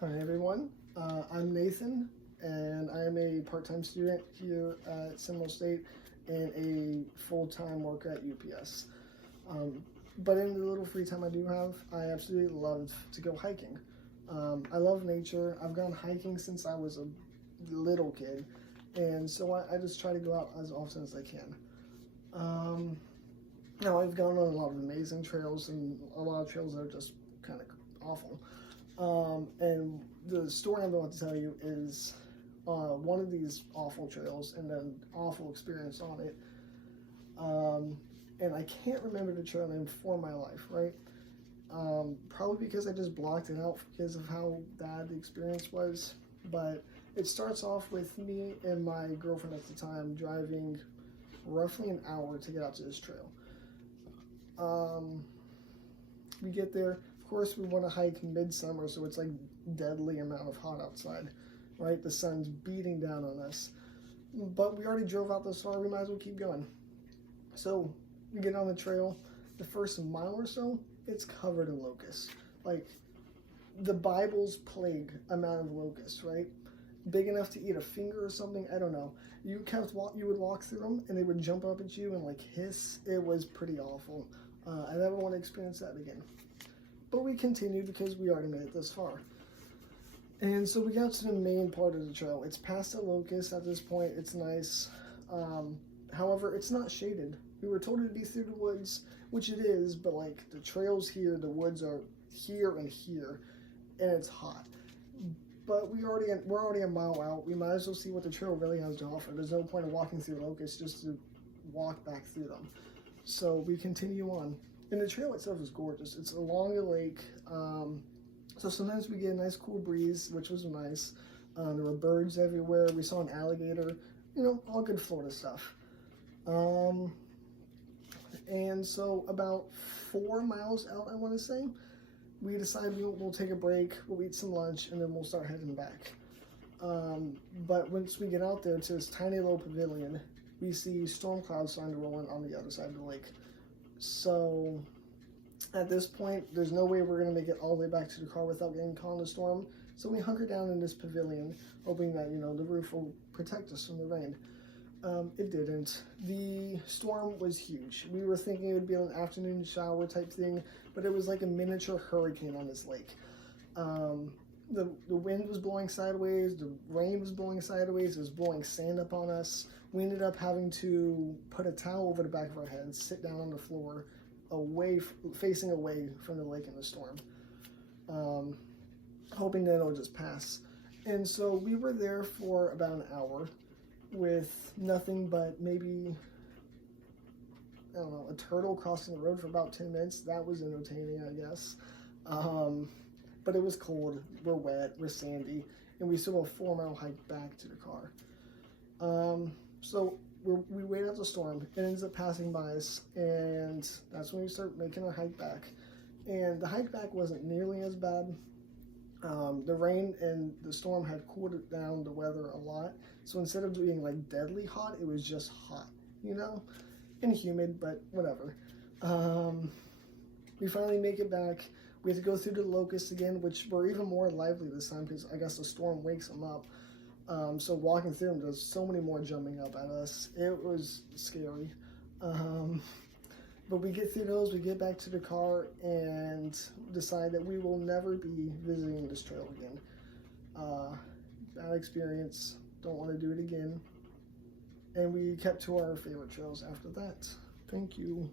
Hi everyone, I'm Nathan and I am a part-time student here at Seminole State and a full-time worker at UPS. But in the little free time I do have, I absolutely love to go hiking. I love nature. I've gone hiking since I was a little kid, and so I just try to go out as often as I can. Now I've gone on a lot of amazing trails and a lot of trails that are just kind of awful. And the story I'm about to tell you is one of these awful trails and an awful experience on it. And I can't remember the trail name for my life, right? Probably because I just blocked it out because of how bad the experience was. But it starts off with me and my girlfriend at the time driving roughly an hour to get out to this trail. We get there. Of course, we want to hike in midsummer, so it's like deadly amount of hot outside, right? The sun's beating down on us. But we already drove out this far, we might as well keep going. So we get on the trail. The first mile or so, it's covered in locusts. Like the Bible's plague amount of locusts, right? Big enough to eat a finger or something, I don't know. You would walk through them and they would jump up at you and like hiss. It was pretty awful. I never want to experience that again. But we continued because we already made it this far. And so we got to the main part of the trail. It's past the locust at this point. It's nice. However, it's not shaded. We were told it'd be through the woods, which it is, but like the trails here, the woods are here and here, and it's hot. But we're already a mile out. We might as well see what the trail really has to offer. There's no point in walking through locusts just to walk back through them. So we continue on. And the trail itself is gorgeous. It's along a lake. So sometimes we get a nice cool breeze, which was nice. There were birds everywhere. We saw an alligator, you know, all good Florida stuff. And so about 4 miles out, I want to say, we decided we'll take a break, we'll eat some lunch, and then we'll start heading back. But once we get out there to this tiny little pavilion, we see storm clouds starting to roll in on the other side of the lake. So at this point, there's no way we're going to make it all the way back to the car without getting caught in a storm. So we hunker down in this pavilion, hoping that, you know, the roof will protect us from the rain. It didn't. The storm was huge. We were thinking it would be an afternoon shower type thing, but it was like a miniature hurricane on this lake. The wind was blowing sideways, the rain was blowing sideways, it was blowing sand up on us. We ended up having to put a towel over the back of our heads, sit down on the floor, facing away from the lake in the storm, hoping that it'll just pass. And so we were there for about an hour with nothing but maybe, I don't know, a turtle crossing the road for about 10 minutes. That was entertaining, I guess. But it was cold, we're wet, we're sandy, and we still have a 4-mile hike back to the car. So we wait out the storm. It ends up passing by us, and that's when we start making our hike back. And the hike back wasn't nearly as bad. The rain and the storm had cooled down the weather a lot. So instead of being like deadly hot, it was just hot, you know, and humid, but whatever. We finally make it back. We have to go through the locusts again, which were even more lively this time because I guess the storm wakes them up. So walking through them, there's so many more jumping up at us. It was scary. But we get through those, we get back to the car and decide that we will never be visiting this trail again. Bad experience, don't want to do it again. And we kept to our favorite trails after that. Thank you.